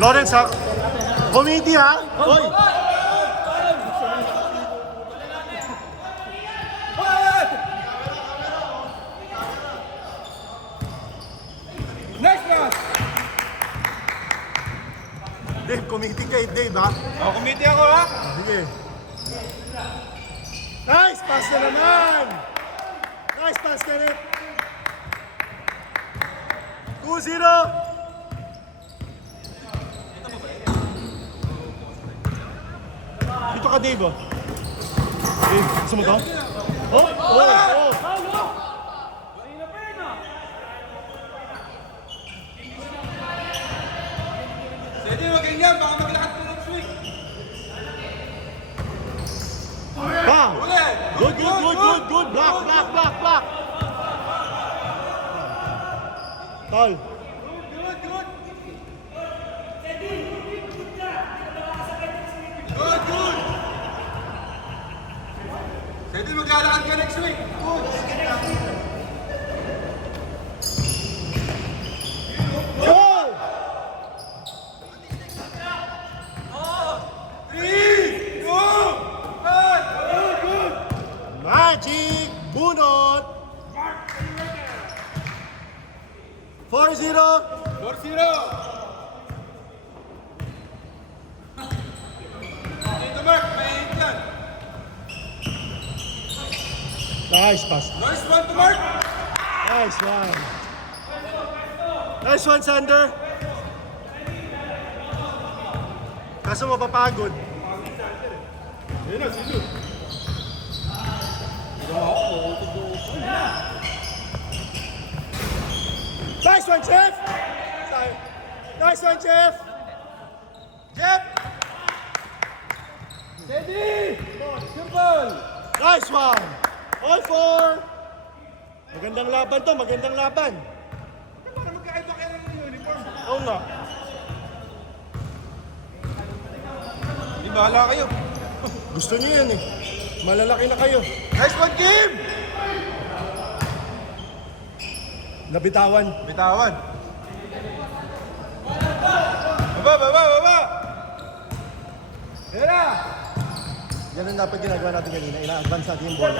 Lawrence ha? Committee ha? Hoy! Next pass! Dave, committee kay Dave ha? Oh, committee ako ha? Sige. Nice pass na naman! Nice pass na rin! 2-0! Dito ka, Dave, oh. Dave, gusto mo to? Oh, oh, oh. Sige, mag-ingat. Baka maglahat ko ng swing. Bang! Ulit! Good, good, good, good, good. Block, block, block, block. Tol. Good, good. Good, good. Sige, maglalakad ka next week. Good. Go! 3, 2, 1. Good, good. Magic! Bunot! 4-0! 4-0. Dito, Mark. Mainit yan. Nice pass. Nice one to Mark. Nice one. Nice one, Sander. Kaso mapapagod. Ayun na, sino? Nice one, Jeff! Nice one, Jeff! Jeff! Steady! Simple! Nice one! All four! Magandang laban to, magandang laban. Para magkaiba kayo ng uniform. Oo nga. Di bahala kayo. Gusto niyo yan eh. Malalaki na kayo. Nice one, Kim! Nabitawan. Bitawan. Baba, baba, baba! Tira! Yan ang dapat ginagawa natin kanina. Ina-advance natin yung bola.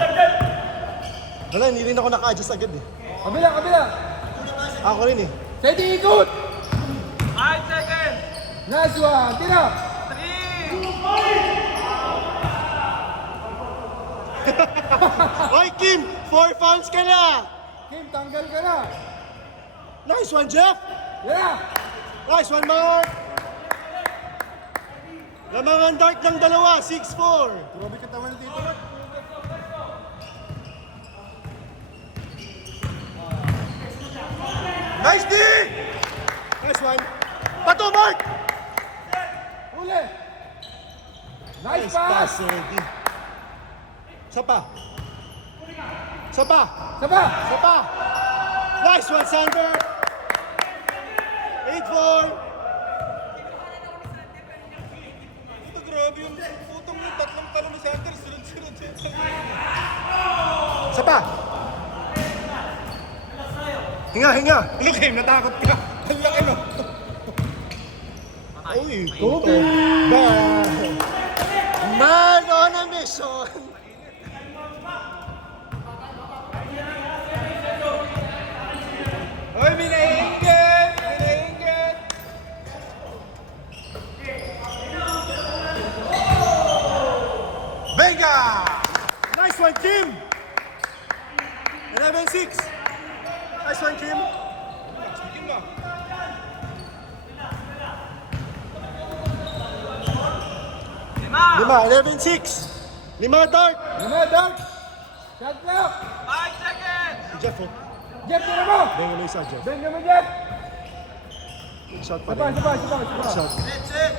Wala, hindi rin ako naka-adjust agad eh. Kabila, kabila! Ako rin eh. Steady, ikot! 5 seconds! Nice one! Tira! 3! Oy, Kim! 4 fouls ka na! Kim, tanggal ka na! Nice one, Jeff! Tira! Nice one, Mark! Lamangan dart ng dalawa, 6-4. Grabe katawan dito, Mark. Nice D! Nice one. Pato, Mark! Uli! Nice Nice pass! pass, Eddie. Sapa. Sapa. Saba! Sapa. Nice one, Sander. 8-4. Ito grabe yung putong yung tatlong talo ni Sander. Sunod-sunod. Sapa. Hinga, hinga. Look, Kim, natakot ka. Ang laki no. Uy, Kobe. Man on a mission. Hoy, minainggit! Minainggit! Venga! Nice one, Kim. 11-6. Nice one, Kim. Speaking ba? Lima, 11-6. Lima, dart. Lima, dart! Shot clock! 5 seconds! Si Jeff, oh. Jeff, tira mo! Benga mo isa, Jeff. Bengga mo, Jeff! Shot pa Saba, rin. saba, saba, saba. Shot. That's it!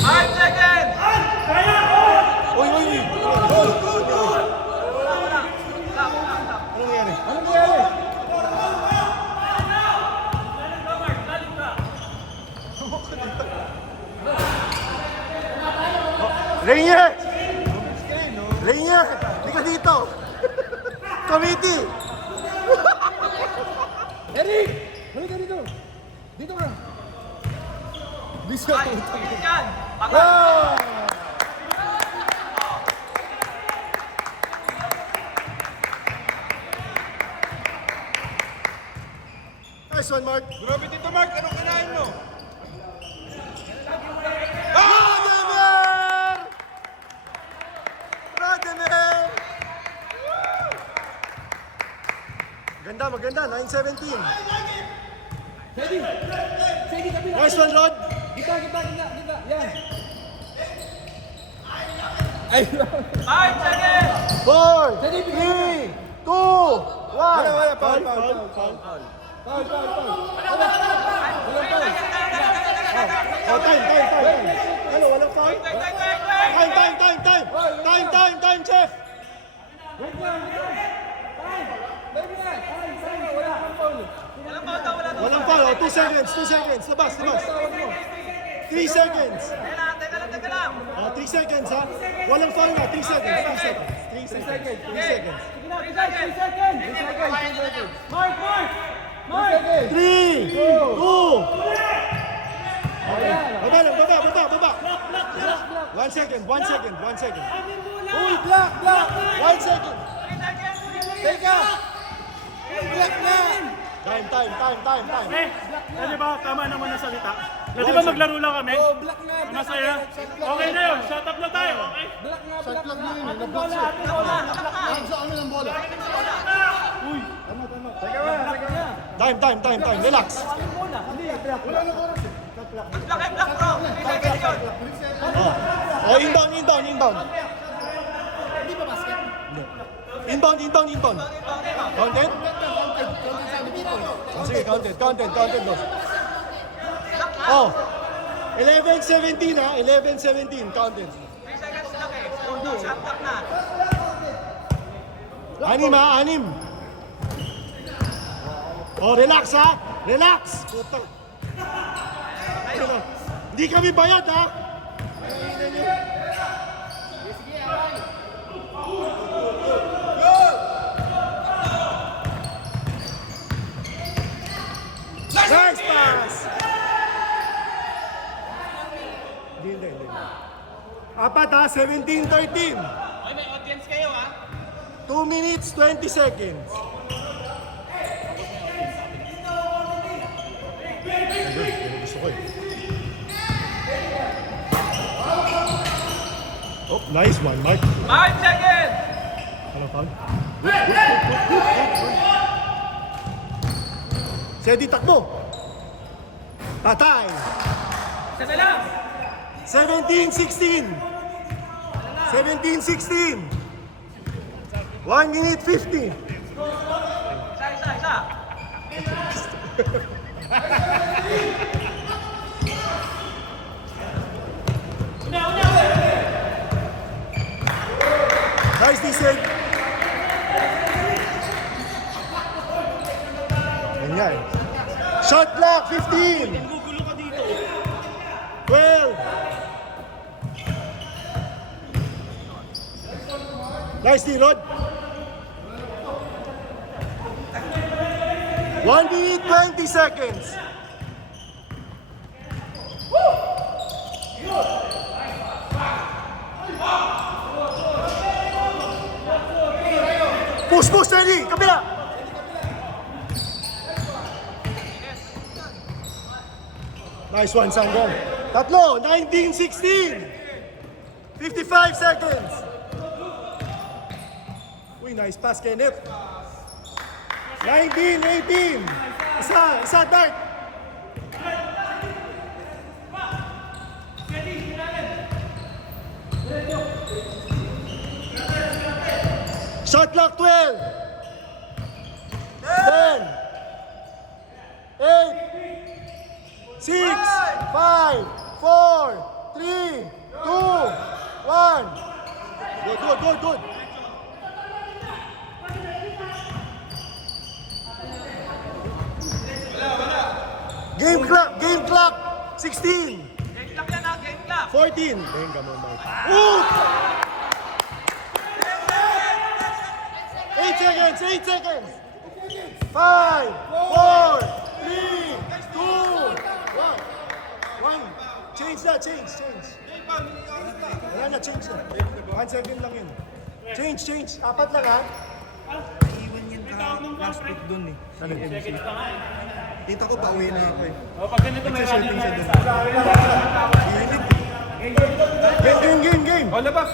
5 seconds! Uy, uy, uy. Anong nangyari? Anong nangyari? Rainier! Rainier! Hindi ka dito. Committee. Eric! Halika dito! Dito ka! Bisa Ay, tingin yan. Pagod. Ah! Nice one, Mark. Grabe dito, Mark! Anong kinain mo? Radimir! Radimir! Maganda, maganda. 9-17. Sedi! Sedi, kapila! Nice one, Rod. Kita! Yan! Ay! 5 seconds. 4, Sedi, 3, 2, 1. Wala, foul. Oh, time. Ano, walang foul? Time, Chef. Wait lang! Time! Baby na! Time! Wala kang foul! Walang foul daw, wala daw. Walang foul. Oh, 2 seconds. Labas. Tawag mo! 3 seconds. Teka lang. 3 seconds, ha? Walang foul na. 3 seconds. 3 seconds. 3 seconds. 3 seconds. 3 seconds. Mark! 3, 2. Baba. 1 second. Uy! Block! 1 second. 3 seconds. Teka! Block na! Time. Pwede ba tama naman na salita? Pwede ba maglaro lang kami? Oh, block na! Masaya? Okay na yun, shut up na tayo, okay? Block na! Time. Relax. Block bro. 3 seconds yun. Oh, inbound. Inbound. Counted? Oh, sige, counted, boss. Oh, 11-17, ha? 11-17, counted. 3 seconds lang eh. Shot clock na. 6. Oh, relax, ha? Relax! Putang. Hindi kami bayad, ha? Nice pass! Hindi. Apat, ha? 17-13. Okay, may audience kayo ha. 2 minutes, 20 seconds. Gusto ko eh. Oh, nice one, Mark. 5 seconds. Ano, foul? Sedi, takbo. Patay. Isa lang. 17-16. 1 minute 50. Isa. Nice decent. Ganyan. Shot clock, 15. 12. Nice D, Rod. 1 minute, 20 seconds. Push, ready. Kabila. Nice one, Sangam. Tatlo, 19-16. 55 seconds. Uy, nice pass, Kenneth. 19-18. Isa, dart. Shot clock 12. 10. 8. 6. 5. 4. 3. 2. 1. Good. Game clock. 16. Game clock yan ha. Game clock. 14. Venga mo, Mike. Ooh! seconds, 8 seconds. 5, 4, 3, 2, 1. Change na, change. Wala na, change na. 1 second lang yun. Change. Apat lang ha. Iwan yan last week dun eh. Ano? Dito ko pauwi na ako eh. O, pag ganito may Nagsisetting siya dun. Game. O, labas!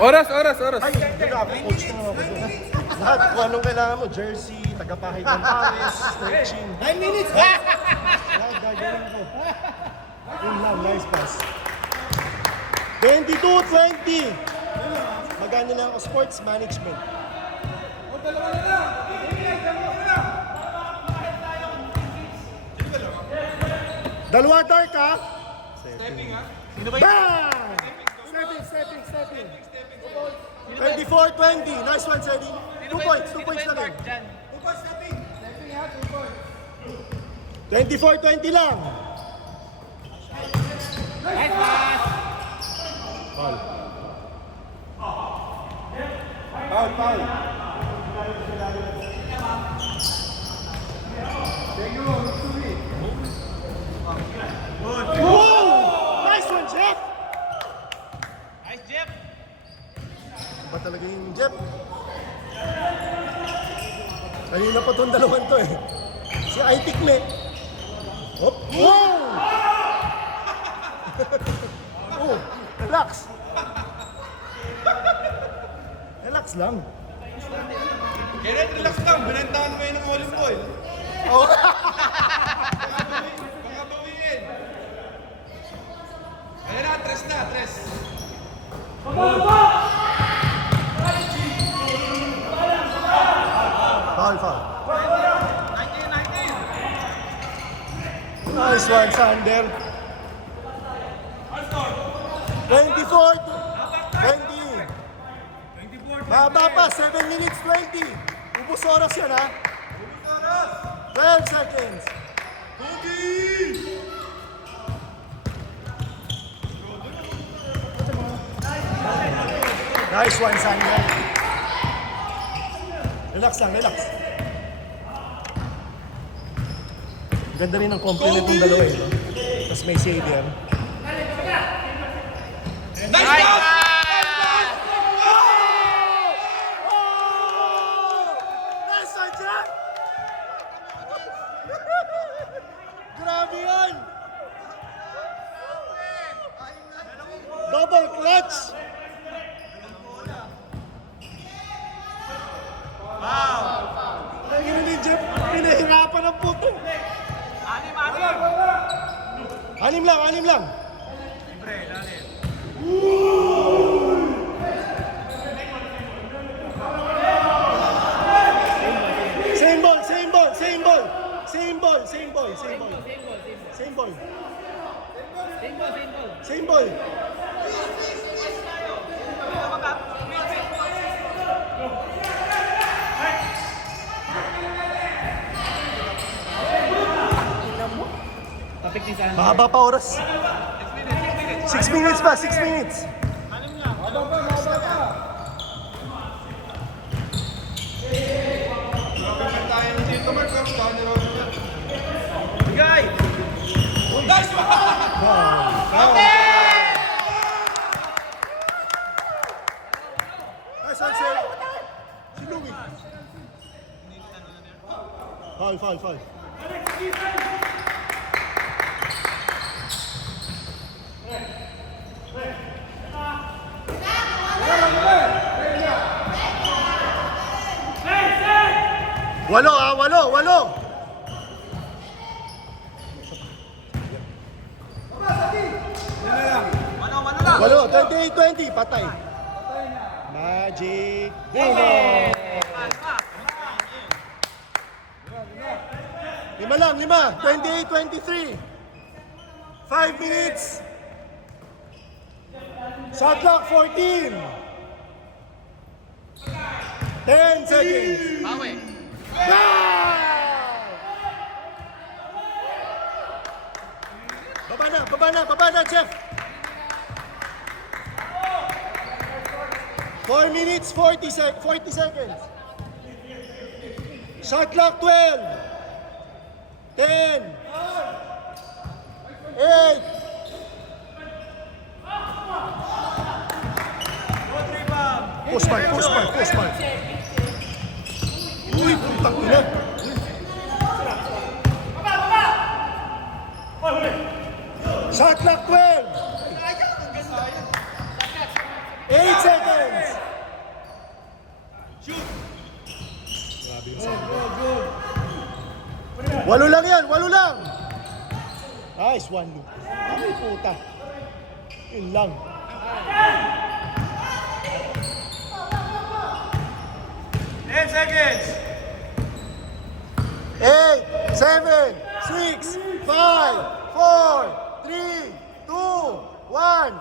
Oras! Ay, grabe, coach na ako. Lahat kung anong kailangan mo, jersey, tagapahid ng pawis, stretching. 9 minutes! Lahat gagawin ko. Yun lang, nice pass. 22-20. Magano lang ako, sports management. Dalawa dark ha? Stepping ha? Bang! Stepping. 24-20. Nice one, Sedi. 2 points na rin. 24-20 lang. Nice pass! Foul. Whoa! Nice one, Jeff! Nice, Jeff! Ba talaga yung Jeff? Kanina pa itong dalawan to eh. Si Aitik me. Hop! Wow! Oh, relax. Relax lang. Kenneth, relax lang. Binantahan mo yun ng Olin Boy. Oh. Baka bawiin. Ayan na, tres na. Foul. Nice one, Sander. 24-20. Baba pa, 7 minutes 20. Ubus oras yan ha. 12 seconds. Nice one, Sander. Relax. Ganda rin ang compliment ng dalawa eh. No? Tapos may Xavier. Nice pass! Nice one, Jack! Grabe yan! Double clutch! Ang ina ni Jeff, pinahirapan ang puto. Anim lang. Same ball. Mahaba pa oras. 6 minutes pa, 6 minutes. Binantahan mo dito, Mark. Bigay! Nice Nice one, sir. Si Louie. Foul. Walo. Walo, 28-20, patay. Magic. Lima. 28-23. 5 minutes. Shot clock 14. 10 seconds. Bawi! Baba na, Jeff. 4 minutes, 40 seconds. Shot clock 12. 10. 8. Post mark. Uy, putang ina. Shot clock 12. 8 seconds. Walo lang yan, walo lang. Nice, one loop. Ay, puta. Yun lang. Seconds. 8, 7, 6, 5, 4, 3, 2, 1.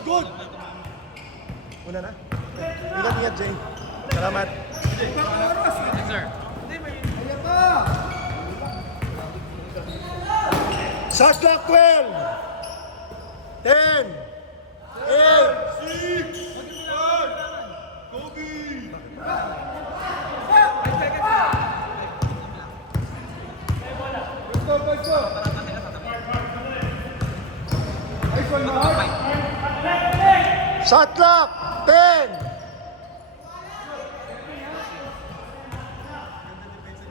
Good. Una na. Ingat, Jay. Salamat. Yes, sir. Shot clock 12. 10, 8, 6. Shot clock 10.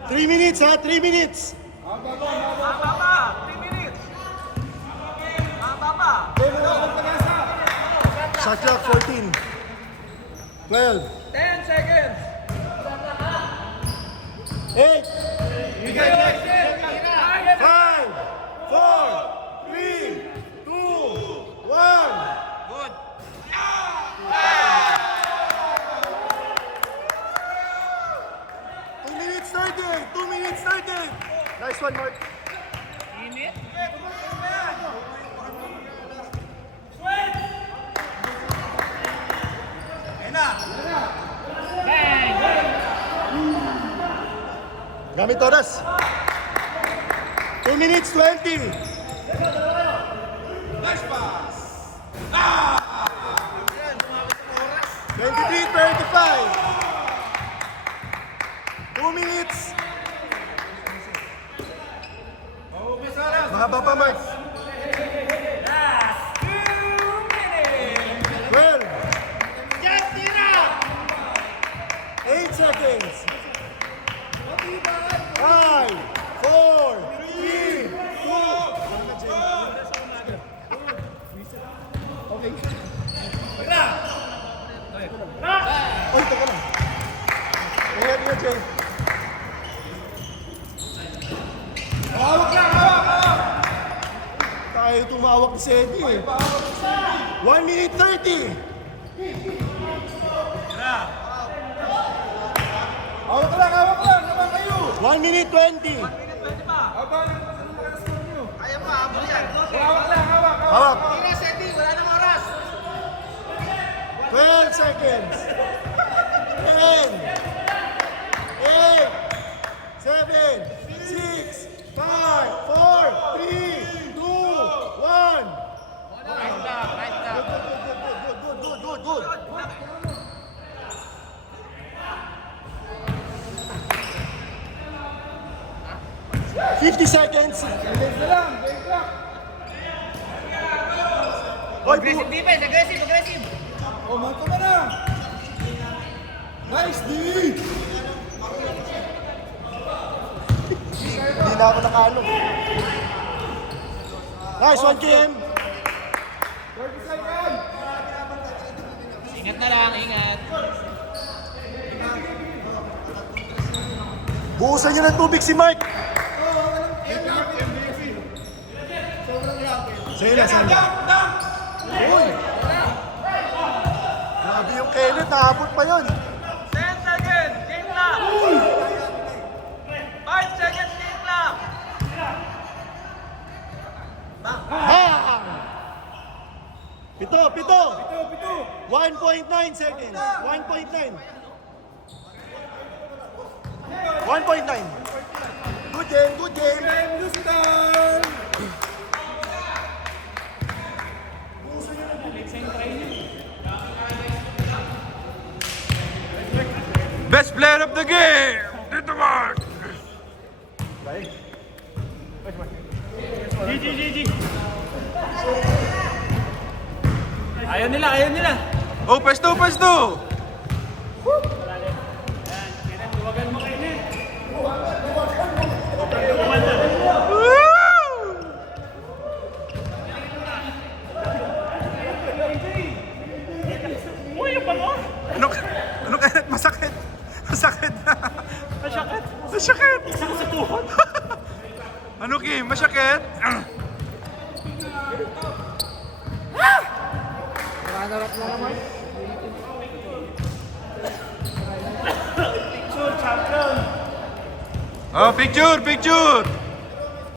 3 minutes, ha? 3 minutes. Shot clock 14. 12. 10 seconds. 8. 5, 4, 3, 2, 1. Good. 2 minutes 30. 2 minutes 30. Nice one, Mark. Init. Gamit oras. 2 minutes 20. Nice pass. 23, 35. 2 minutes. Mahaba pa, Mark. 12. 8 seconds. 5, 4, 3, 2. Oy, teka lang. Ingat nga, Jay. Hawak lang. Tayo tumawak ni Sedi eh. 1 minute 30. Hawak lang. Naman kayo. 1 minute 20. Hawak lang. Hawak. 12 seconds. 10, 8, 7, 6, 5, 4, 3, 2, 1. Nice stop. Good. 50 seconds. Bilis na lang. Break lang. Hoy, Aggressive defense. Aggressive. O, manto ka na. Nice, D. Hindi na ako nakalo. Nice one, Kim. 30 seconds. Ingat na lang. Ingat. Buhusan niyo ng tubig si Mark. Sa'yo na. Uy! Grabe yung Kenneth, naabot pa yun. 10 seconds. Game clock. 5 seconds. Game clock. Bang! Pito. 1.9 seconds. 1.9. 1.9. Good game. Houston. player of the game, Tito Mark. GG. Ayaw nila. Oh, pwesto. Huwagan mo kayo na. Uy, yung bango! Ano kaya? Masakit. Masyakit! Masakit. Isang sa tuhod! Ano, Kim? Masakit? Picture, champion! Oh, picture.